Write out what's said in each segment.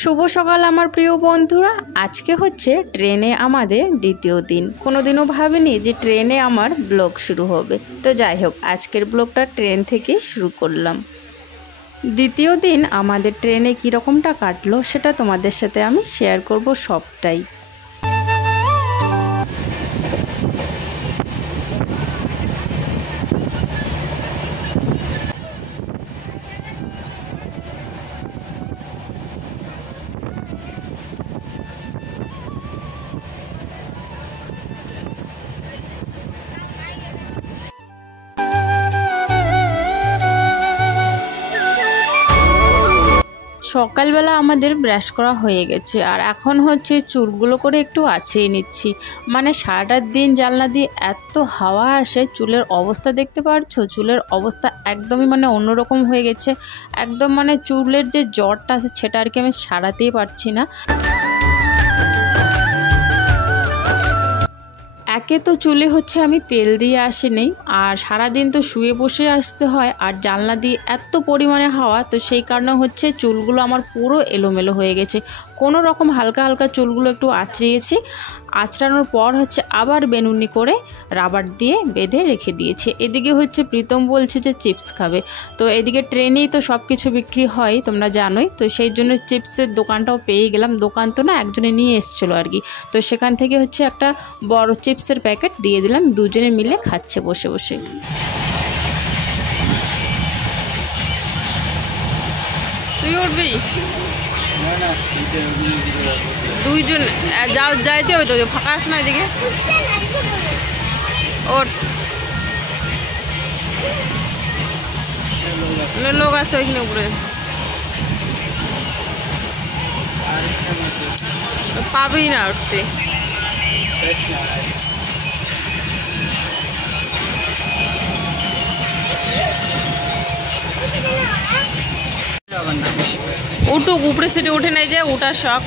শুভ সকাল আমার প্রিয় বন্ধুরা। আজকে হচ্ছে ট্রেনে আমাদের দ্বিতীয় দিন। কোনোদিনও ভাবিনি যে ট্রেনে আমার ব্লগ শুরু হবে। তো যাই হোক, আজকের ব্লগটা ট্রেন থেকে শুরু করলাম। দ্বিতীয় দিন আমাদের ট্রেনে কীরকমটা কাটলো সেটা তোমাদের সাথে আমি শেয়ার করব সবটাই। সকালবেলা আমাদের ব্রাশ করা হয়ে গেছে, আর এখন হচ্ছে চুলগুলো করে একটু আঁচড়িয়ে নিচ্ছি। মানে সারাটা দিন জানলা দিয়ে এত হাওয়া আসে, চুলের অবস্থা দেখতে পারছো? চুলের অবস্থা একদমই অন্যরকম হয়ে গেছে। একদম চুলের যে জ্বরটা আছে সেটা আর কি আমি সারাতেই পারছি না। একে তো চুলে হচ্ছে আমি তেল দিয়ে আসিনি, আর সারাদিন তো শুয়ে বসে আসতে হয়, আর জানলা দিয়ে এত পরিমাণে হাওয়া, তো সেই কারণে হচ্ছে চুলগুলো আমার পুরো এলোমেলো হয়ে গেছে। কোনো রকম হালকা হালকা চুলগুলো একটু আঁচড়িয়েছি, আঁচড়ানোর পর হচ্ছে আবার বেনুনি করে রাবার দিয়ে বেঁধে রেখে দিয়েছে। এদিকে হচ্ছে প্রীতম বলছে যে চিপস খাবে, তো এদিকে ট্রেনেই তো সব কিছু বিক্রি হয় তোমরা জানোই, তো সেই জন্য চিপসের দোকানটাও পেয়ে গেলাম। দোকান তো না, একজনে নিয়ে এসেছিলো আর কি, তো সেখান থেকে হচ্ছে একটা বড় চিপসের প্যাকেট দিয়ে দিলাম, দুজনে মিলে খাচ্ছে বসে বসে। তুই উঠবি? দুইজন যাইতে হবে তো, ফাঁকা আছে না এদিকে? ওর লোক আছে ওইখানে উপরে, পাবেই না উঠতে। উঠুক, উপরে সিটে উঠে নাই যে ওটার শখ।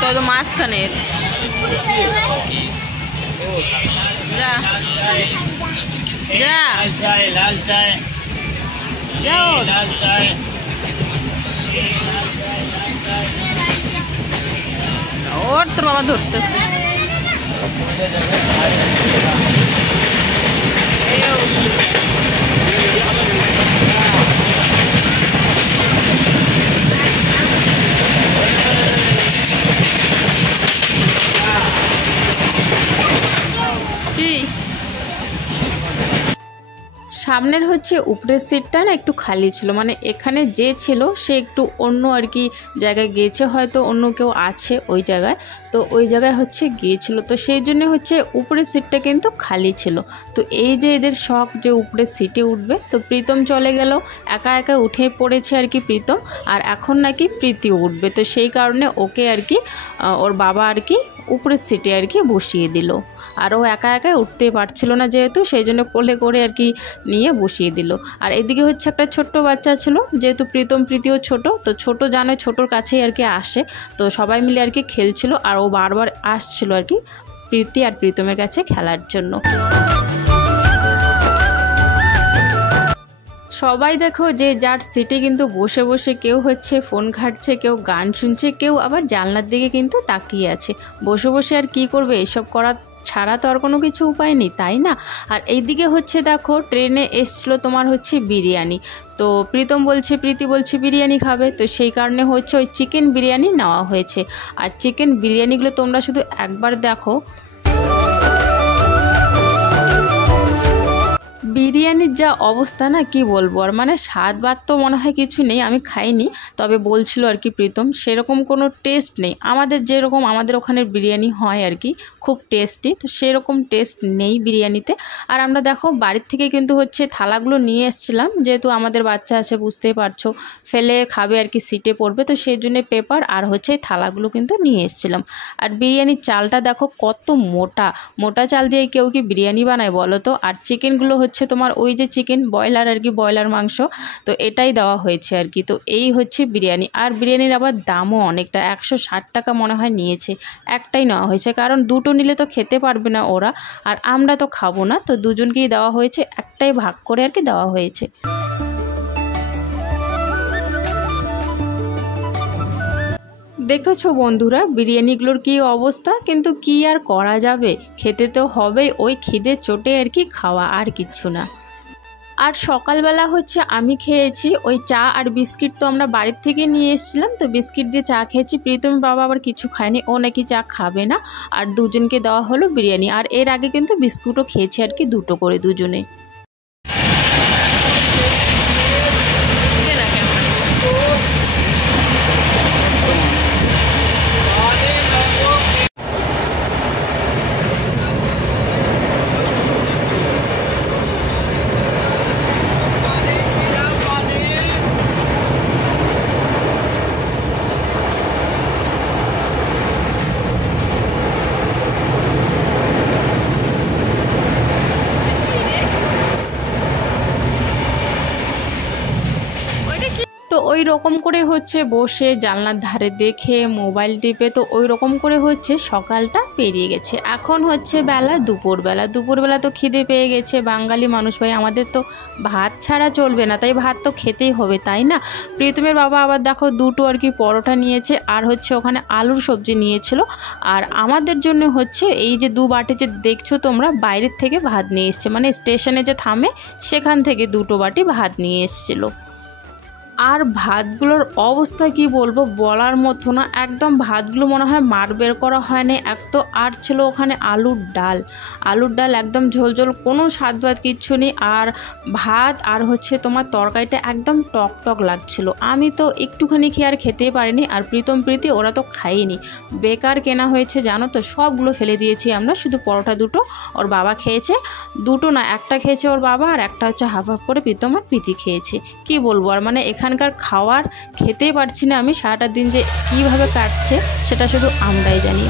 তো মাঝখানে যা যা যাও। ওর তোর বাবা ধরতেছে। সামনের হচ্ছে উপরের সিটটা না একটু খালি ছিল, এখানে যে ছিল সে একটু অন্য আর কি জায়গায় গিয়েছে, হয়তো অন্য কেউ আছে ওই জায়গায়, তো ওই জায়গায় হচ্ছে গিয়েছিল, তো সেই জন্য হচ্ছে উপরের সিটটা কিন্তু খালি ছিল। তো এই যে এদের শখ যে উপরের সিটে উঠবে, তো প্রীতম চলে গেল, একা একা উঠে পড়েছে আর কি প্রীতম, আর এখন নাকি প্রীতি উঠবে, তো সেই কারণে ওকে আর কি ওর বাবা আর কি উপরের সিটে আর কি বসিয়ে দিল। আর ও একা একা উঠতে পারছিল না যেহেতু, সেই জন্য কোলে করে আর কি নিয়ে বসিয়ে দিল। আর এদিকে হচ্ছে একটা ছোট্ট বাচ্চা ছিল, যেহেতু প্রীতিও ছোট, তো ছোট জানো ছোটোর কাছেই আর কি আসে, তো সবাই মিলে আর কি খেলছিল, আর ও বারবার আসছিল আর কি প্রীতি আর প্রীতমের কাছে খেলার জন্য। সবাই দেখো যে যার সিটে কিন্তু বসে বসে কেউ হচ্ছে ফোন ঘাঁটছে, কেউ গান শুনছে, কেউ আবার জানলার দিকে কিন্তু তাকিয়ে আছে। বসে বসে আর কি করবে, এসব করা ছাড়া তো আর কোনো কিছু উপায় নেই, তাই না? আর এইদিকে হচ্ছে দেখো ট্রেনে এসছিলো তোমার হচ্ছে বিরিয়ানি, তো প্রীতি বলছে বিরিয়ানি খাবে, তো সেই কারণে হচ্ছে ওই চিকেন বিরিয়ানি নেওয়া হয়েছে। আর চিকেন বিরিয়ানিগুলো তোমরা শুধু একবার দেখো, বিরিয়ানির যা অবস্থা না কি বলবো। আর স্বাদ বাদ তো মনে হয় কিছু নেই, আমি খাইনি, তবে বলছিল আর কি প্রীতম সেরকম কোনো টেস্ট নেই, আমাদের যেরকম আমাদের ওখানের বিরিয়ানি হয় আর কি খুব টেস্টি, তো সেরকম টেস্ট নেই বিরিয়ানিতে। আর আমরা দেখো বাড়ির থেকে কিন্তু হচ্ছে থালাগুলো নিয়ে এসেছিলাম, যেহেতু আমাদের বাচ্চা আছে বুঝতেই পারছো, ফেলে খাবে আর কি সিটে পড়বে, তো সেই জন্য পেপার আর হচ্ছে থালাগুলো কিন্তু নিয়ে এসেছিলাম। আর বিরিয়ানির চালটা দেখো কত মোটা মোটা চাল দিয়ে কেউ কি বিরিয়ানি বানায় বলো তো। আর চিকেনগুলো হচ্ছে তোমার ওই যে চিকেন ব্রয়লার আর কি, ব্রয়লার মাংস, তো এটাই দেওয়া হয়েছে আর কি। তো এই হচ্ছে বিরিয়ানি, আর বিরিয়ানির আবার দামও অনেকটা, 160 টাকা মনে হয় নিয়েছে। একটাই নেওয়া হয়েছে, কারণ দুটো নিলে তো খেতে পারবে না ওরা, আর আমরা তো খাবো না, তো দুজনকেই দেওয়া হয়েছে, একটাই ভাগ করে আর কি দেওয়া হয়েছে। দেখেছো বন্ধুরা বিরিয়ানিগুলোর কি অবস্থা, কিন্তু কি আর করা যাবে, খেতে তো হবেই, ওই খিদে চোটে আর কি খাওয়া, আর কিচ্ছু না। আর সকালবেলা হচ্ছে আমি খেয়েছি ওই চা আর বিস্কিট, তো আমরা বাড়ির থেকে নিয়ে এসেছিলাম, তো বিস্কিট দিয়ে চা খেয়েছি। প্রীতমের বাবা আবার কিছু খায়নি, ও নাকি চা খাবে না, আর দুজনকে দেওয়া হলো বিরিয়ানি। আর এর আগে কিন্তু বিস্কুটও খেয়েছি আর কি, দুটো করে দুজনে। তো ওই রকম করে হচ্ছে বসে জানলার ধারে দেখে মোবাইল টিপে, তো ওই রকম করে হচ্ছে সকালটা পেরিয়ে গেছে। এখন হচ্ছে বেলা দুপুরবেলা তো খিদে পেয়ে গেছে, বাঙালি মানুষ ভাই, আমাদের তো ভাত ছাড়া চলবে না, তাই ভাত তো খেতেই হবে, তাই না। প্রীতমের বাবা আবার দেখো দুটো আর কি পরোটা নিয়েছে, আর হচ্ছে ওখানে আলুর সবজি নিয়েছিল। আর আমাদের জন্য হচ্ছে এই যে দু বাটি যে দেখছো তোমরা, বাইরের থেকে ভাত নিয়ে এসছে, মানে স্টেশনে যে থামে সেখান থেকে দুটো বাটি ভাত নিয়ে এসেছিলো। আর ভাতগুলোর অবস্থা কি বলবো, বলার মতো না, একদম ভাতগুলো মনে হয় মার বের করা হয়নি এক তো। আর ছিল ওখানে আলুর ডাল একদম ঝোল, কোনো স্বাদ ভাত কিচ্ছু নেই। আর ভাত আর হচ্ছে তোমার তরকারিটা একদম টক টক লাগছিল। আমি তো একটুখানি খেয়ে আর খেতেই পারিনি, আর প্রীতি ওরা তো খাইনি, বেকার কেনা হয়েছে জানো তো, সবগুলো ফেলে দিয়েছি আমরা। শুধু পরোটা দুটো ওর বাবা খেয়েছে, দুটো না একটা খেয়েছে ওর বাবা, আর একটা হচ্ছে হাফ হাফ করে প্রীতম আর প্রীতি খেয়েছে। কি বলবো আর, মানে এখানকার খাওয়ার খেতেই পারছি না আমি। সারাটা দিন যে কিভাবে কাটছে সেটা শুধু আমরাই জানি।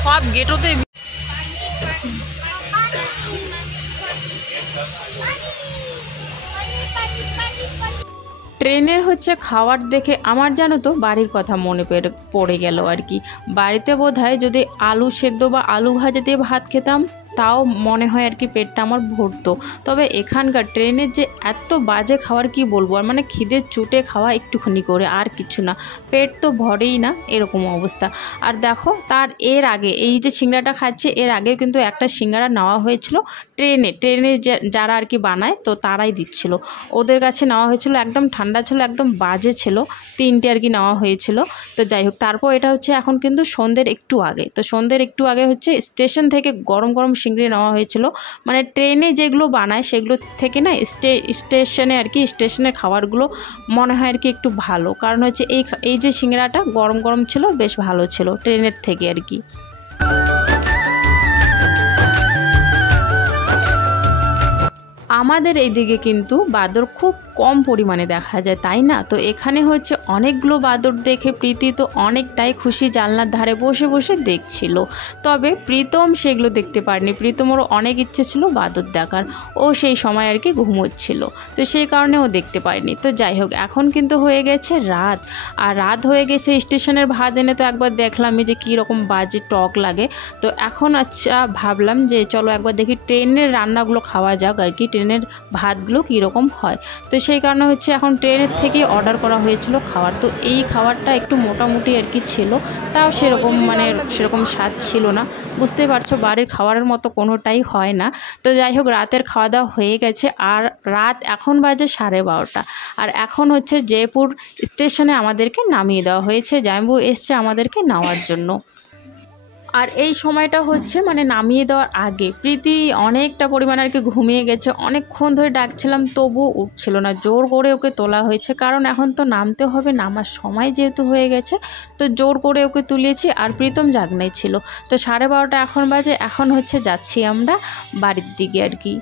সব গেটোতে ট্রেনের হচ্ছে খাবার দেখে আমার জানো তো বাড়ির কথা মনে পড়ে গেল আর কি। বাড়িতে বোধহয় যদি আলু সেদ্ধ বা আলু ভাজা দিয়ে ভাত খেতাম তাও মনে হয় আর কি পেটটা আমার ভরতো। তবে এখানকার ট্রেনের যে এত বাজে খাবার কি বলবো আর, মানে খিদে চুটে খাওয়া একটুখানি করে, আর কিছু না, পেট তো ভরেই না, এরকম অবস্থা। আর দেখো তার এর আগে এই যে সিঙ্গারাটা খাচ্ছে, এর আগেও কিন্তু একটা সিঙ্গারা নেওয়া হয়েছিল ট্রেনে যারা আর কি বানায় তো তারাই দিচ্ছিল, ওদের কাছে নেওয়া হয়েছিল, একদম ঠান্ডা ছিল, একদম বাজে ছিল, তিনটে আর কি নেওয়া হয়েছিল। তো যাই হোক, তারপর এটা হচ্ছে এখন কিন্তু সন্ধ্যের একটু আগে, তো সন্ধ্যের একটু আগে হচ্ছে স্টেশন থেকে গরম গরম সিঙ্গড়ি নেওয়া হয়েছিল। মানে ট্রেনে যেগুলো বানায় সেগুলো থেকে না স্টেশনে আর কি, স্টেশনের খাবারগুলো মনে হয় আর কি একটু ভালো, কারণ হচ্ছে এই যে সিঙ্গড়াটা গরম গরম ছিল, বেশ ভালো ছিল ট্রেনের থেকে আর কি। আমাদের এইদিকে কিন্তু বাদর খুব কম পরিমাণে দেখা যায়, তাই না। তো এখানে হচ্ছে অনেকগুলো বাদর দেখে প্রীতি তো অনেকটাই খুশি, জানলার ধারে বসে বসে দেখছিল। তবে প্রীতম সেগুলো দেখতে পারেনি, প্রীতমেরও অনেক ইচ্ছে ছিল বাদর দেখার, ও সেই সময় আর কি ঘুমোচ্ছিল, তো সেই কারণে ও দেখতে পারেনি। তো যাই হোক, এখন কিন্তু হয়ে গেছে রাত, আর রাত হয়ে গেছে, স্টেশনের ভাত এনে তো একবার দেখলামই যে কীরকম বাজে টক লাগে। তো এখন আচ্ছা ভাবলাম যে চলো একবার দেখি ট্রেনের রান্নাগুলো খাওয়া যাক আর কি, ট্রেনের ভাতগুলো কীরকম হয়। তো সেই কারণে হচ্ছে এখন ট্রেনের থেকেই অর্ডার করা হয়েছিল খাবার। তো এই খাবারটা একটু মোটামুটি আর কি ছিল, তাও সেরকম স্বাদ ছিল না, বুঝতেই পারছো বাড়ির খাবারের মতো কোনোটাই হয় না। তো যাই হোক, রাতের খাওয়া দাওয়া হয়ে গেছে, আর রাত এখন বাজে 12:30, আর এখন হচ্ছে জয়পুর স্টেশনে আমাদেরকে নামিয়ে দেওয়া হয়েছে, জামাইবাবু এসছে আমাদেরকে নেওয়ার জন্য। আর এই সময়টা হচ্ছে মানে নামিয়ে দেওয়ার আগে। প্রীতি অনেকটা পরিমাণে আর কি ঘুমিয়ে গেছে, অনেকক্ষণ ধরে ডাকছিলাম তবুও উঠছিল না, জোর করে ওকে তোলা হয়েছে, কারণ এখন তো নামতে হবে, নামার সময় যেহেতু হয়ে গেছে, তো জোর করে ওকে তুলেছি। আর প্রীতম জাগনাই ছিল। তো 12:30 এখন বাজে, এখন হচ্ছে যাচ্ছি আমরা বাড়ির দিকে আর কি।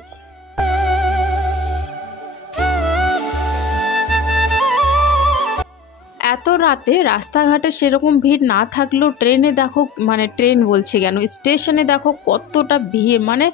এত রাতে রাস্তাঘাটে সেরকম ভিড় না থাকলেও ট্রেনে দেখো, মানে ট্রেন বলছি কেন, স্টেশনে দেখো কতটা ভিড়, মানে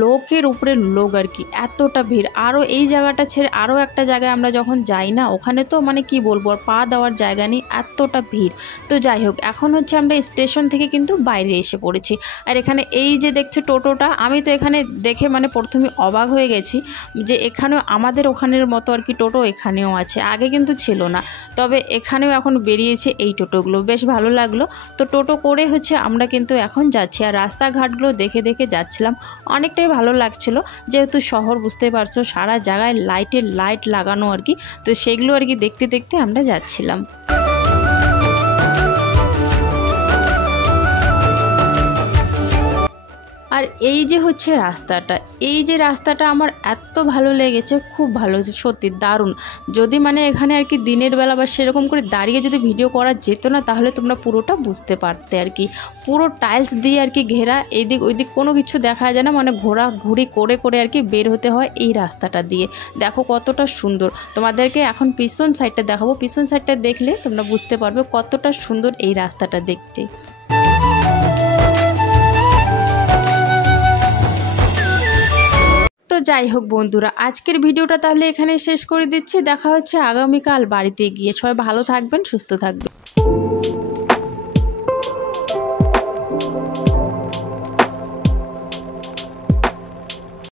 লোকের উপরে লোক আর কি, এতটা ভিড়। আরও এই জায়গাটা ছেড়ে আরও একটা জায়গায় আমরা যখন যাই না, ওখানে তো মানে কি বলবো, আর পা দেওয়ার জায়গা নেই, এতটা ভিড়। তো যাই হোক, এখন হচ্ছে আমরা স্টেশন থেকে কিন্তু বাইরে এসে পড়েছি। আর এখানে এই যে দেখছো টোটোটা, আমি তো এখানে দেখে মানে প্রথমে অবাক হয়ে গেছি যে এখানেও আমাদের ওখানের মতো আর কি টোটো এখানেও আছে, আগে কিন্তু ছিল না। তবে এখানেও এখন বেরিয়েছে এই টোটোগুলো, বেশ ভালো লাগলো। তো টোটো করে হচ্ছে আমরা কিন্তু এখন যাচ্ছি। আর রাস্তাঘাটগুলো দেখে দেখে যাচ্ছিলাম, অনেকটাই ভালো লাগছিল, যেহেতু শহর বুঝতে পারছো, সারা জায়গায় লাইট লাগানো আর কি। তো সেগুলো আর কি দেখতে দেখতে আমরা যাচ্ছিলাম। আর এই যে হচ্ছে রাস্তাটা, এই যে রাস্তাটা আমার এত ভালো লেগেছে, খুব ভালো, সত্যি দারুণ। যদি মানে এখানে আর কি দিনের বেলা বা সেরকম করে দাঁড়িয়ে যদি ভিডিও করা যেত না, তাহলে তোমরা পুরোটা বুঝতে পারতে আর কি। পুরো টাইলস দিয়ে আর কি ঘেরা, এইদিক ওইদিক কোনো কিছু দেখা যায় না, মানে ঘোরাঘুরি করে করে আর কি বের হতে হয় এই রাস্তাটা দিয়ে। দেখো কতটা সুন্দর, তোমাদেরকে এখন পিছন সাইডটা দেখাবো, পিছন সাইডটা দেখলে তোমরা বুঝতে পারবে কতটা সুন্দর এই রাস্তাটা দেখতে। তো যাই হোক বন্ধুরা, আজকের ভিডিওটা তাহলে এখানে শেষ করে দিচ্ছি। দেখা হচ্ছে আগামীকাল বাড়িতে গিয়ে। সবাই ভালো থাকবেন, সুস্থ থাকবেন।